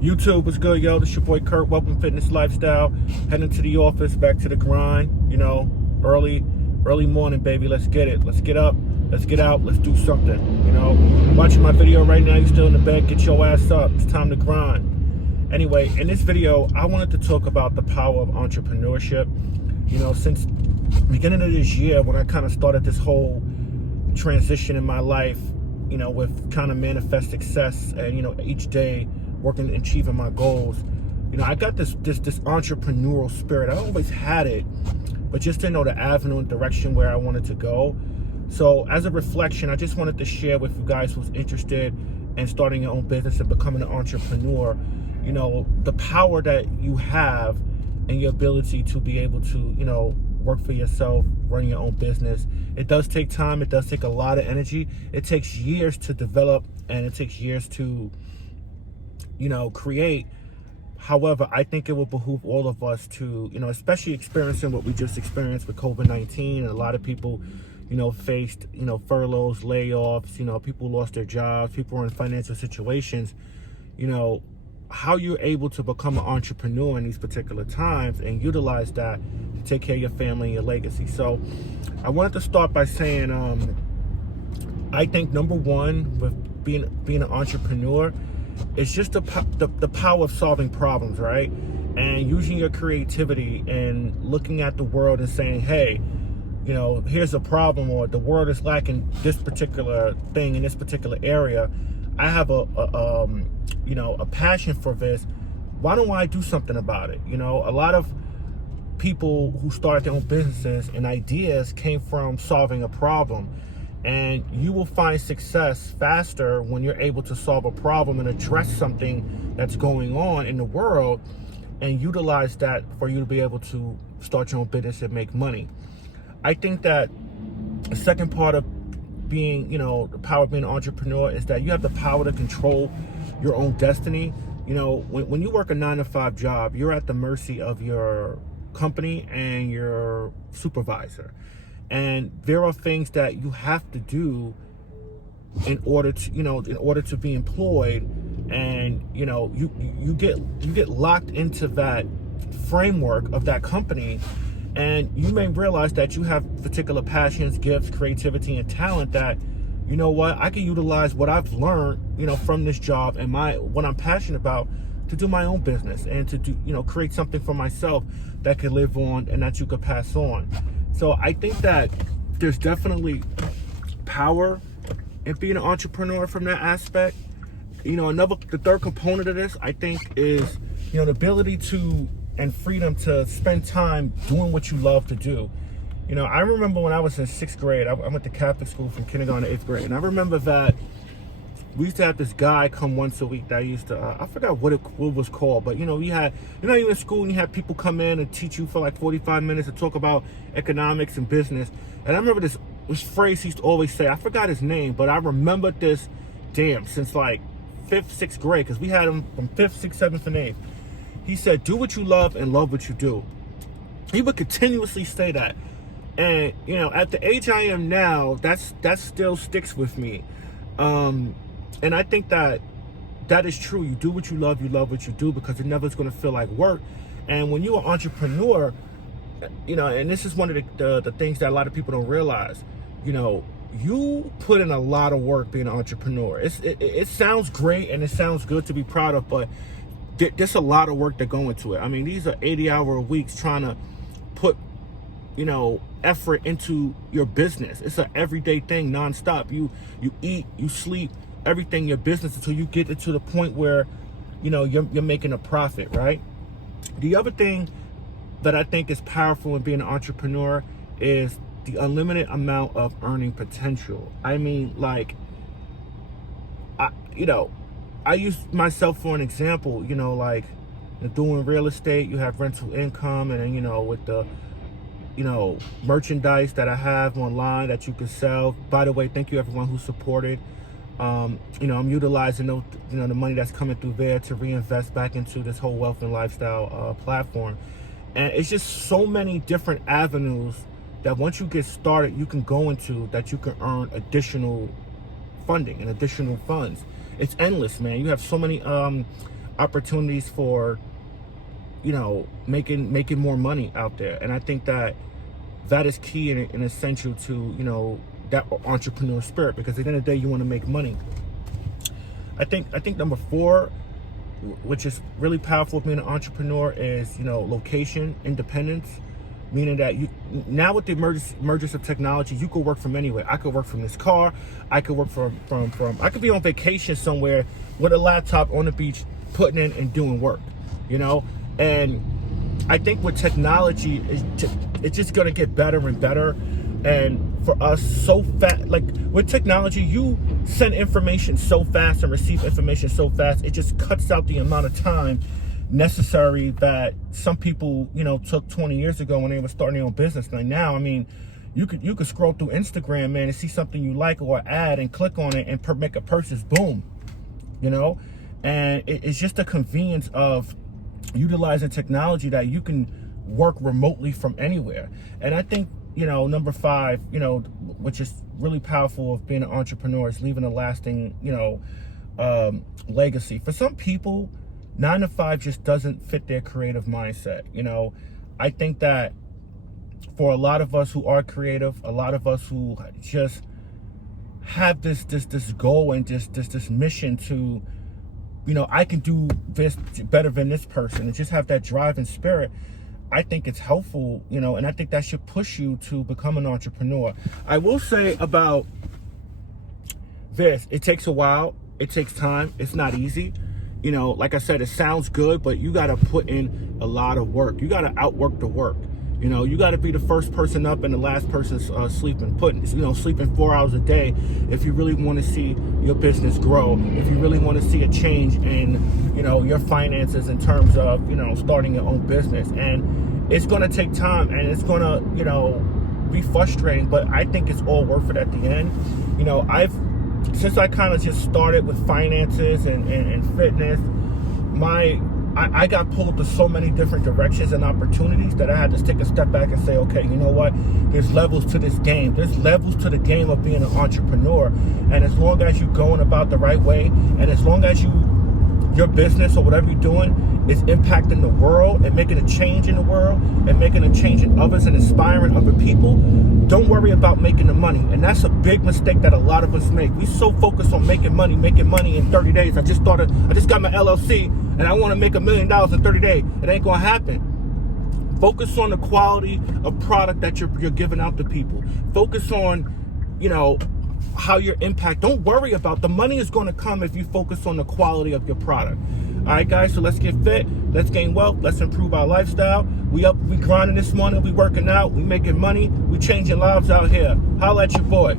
YouTube, what's good, yo? This your boy Kurt, Welcome Fitness Lifestyle. Heading to the office, back to the grind, early morning, baby. Let's get it. Let's get up. Let's get out. Let's do something, Watching my video right now, you still in the bed, get your ass up. It's time to grind. Anyway, in this video, I wanted to talk about the power of entrepreneurship. Since beginning of this year, when I kind of started this whole transition in my life, with kind of manifest success and, each day working and achieving my goals, I got this entrepreneurial spirit. I always had it, but just didn't know the avenue and direction where I wanted to go. So as a reflection, I just wanted to share with you guys who's interested in starting your own business and becoming an entrepreneur, the power that you have and your ability to be able to, work for yourself, run your own business. It does take time. It does take a lot of energy. It takes years to develop, and it takes years to, create. However, I think it will behoove all of us to, especially experiencing what we just experienced with COVID-19. And a lot of people, faced, furloughs, layoffs, people lost their jobs, people were in financial situations, how you're able to become an entrepreneur in these particular times and utilize that to take care of your family and your legacy. So I wanted to start by saying, I think number one with being an entrepreneur, it's just the power of solving problems, right? And using your creativity and looking at the world and saying, hey, here's a problem, or the world is lacking this particular thing in this particular area. I have a passion for this. Why don't I do something about it? A lot of people who start their own businesses and ideas came from solving a problem. And you will find success faster when you're able to solve a problem and address something that's going on in the world and utilize that for you to be able to start your own business and make money. I think that the second part of being, the power of being an entrepreneur is that you have the power to control your own destiny. When you work a 9-to-5 job, you're at the mercy of your company and your supervisor. And there are things that you have to do in order to be employed. And, you get locked into that framework of that company. And you may realize that you have particular passions, gifts, creativity, and talent that, I can utilize what I've learned, from this job and what I'm passionate about to do my own business and to do, create something for myself that could live on and that you could pass on. So I think that there's definitely power in being an entrepreneur from that aspect. The third component of this, I think, is, the ability to and freedom to spend time doing what you love to do. I remember when I was in 6th grade, I went to Catholic school from kindergarten to 8th grade. And I remember that we used to have this guy come once a week that used to, I forgot what it was called, but you had, you're in school and you had people come in and teach you for like 45 minutes to talk about economics and business. And I remember this phrase he used to always say, I forgot his name, but I remembered this since like 5th, 6th grade, because we had him from 5th, 6th, 7th, and 8th. He said, do what you love and love what you do. He would continuously say that. And, at the age I am now, that still sticks with me. And I think that is true. You do what you love what you do, because it never is going to feel like work. And when you're an entrepreneur, and this is one of the things that a lot of people don't realize, you put in a lot of work being an entrepreneur. It sounds great and it sounds good to be proud of, but there's a lot of work that go into it. I mean, these are 80-hour weeks trying to put, effort into your business. It's an everyday thing, nonstop. You eat, you sleep, everything your business until you get it to the point where, you're making a profit, right? The other thing that I think is powerful in being an entrepreneur is the unlimited amount of earning potential. I mean, I use myself for an example, doing real estate, you have rental income, and then, with the, merchandise that I have online that you can sell. By the way, thank you everyone who supported. I'm utilizing the money that's coming through there to reinvest back into this whole wealth and lifestyle platform. And it's just so many different avenues that once you get started, you can go into that you can earn additional funding and additional funds. It's endless, man. You have so many opportunities for, making more money out there. And I think that is key and essential to, that entrepreneur spirit, because at the end of the day, you want to make money. I think number 4, which is really powerful being an entrepreneur, is, location independence. Meaning that now with the emergence of technology, you could work from anywhere. I could work from this car. I could work from I could be on vacation somewhere with a laptop on the beach, putting in and doing work, And I think with technology, it's just going to get better and better. And for us, so fast, like with technology, you send information so fast and receive information so fast, it just cuts out the amount of time necessary that some people, took 20 years ago when they were starting their own business. Like now, I mean, you could scroll through Instagram, man, and see something you like or an ad and click on it and make a purchase, boom, and it's just the convenience of utilizing technology that you can work remotely from anywhere. And I think, number 5, which is really powerful of being an entrepreneur, is leaving a lasting, legacy. For some people, 9 to 5 just doesn't fit their creative mindset. I think that for a lot of us who are creative, a lot of us who just have this goal and this mission to, I can do this better than this person, and just have that drive and spirit, I think it's helpful, and I think that should push you to become an entrepreneur. I will say about this, it takes a while, it takes time, it's not easy. Like I said, it sounds good, but you got to put in a lot of work. You got to outwork the work. You got to be the first person up and the last person sleeping. Sleeping 4 hours a day if you really want to see your business grow. If you really want to see a change in, your finances in terms of, starting your own business. And it's going to take time, and it's going to, be frustrating, but I think it's all worth it at the end. Since I kind of just started with finances and fitness, I got pulled to so many different directions and opportunities that I had to take a step back and say, okay, you know what? There's levels to this game. There's levels to the game of being an entrepreneur. And as long as you're going about the right way, and as long as your business or whatever you're doing is impacting the world and making a change in the world and making a change in others and inspiring other people, don't worry about making the money. And that's a big mistake that a lot of us make. We so focused on making money in 30 days. I just got my LLC and I want to make $1 million in 30 days. It ain't going to happen. Focus on the quality of product that you're giving out to people. Focus on, how your impact. Don't worry about the money is going to come if you focus on the quality of your product. All right, guys, so let's get fit, let's gain wealth, let's improve our lifestyle. We grinding this morning, we working out, we making money, we changing lives out here. Holla at your boy.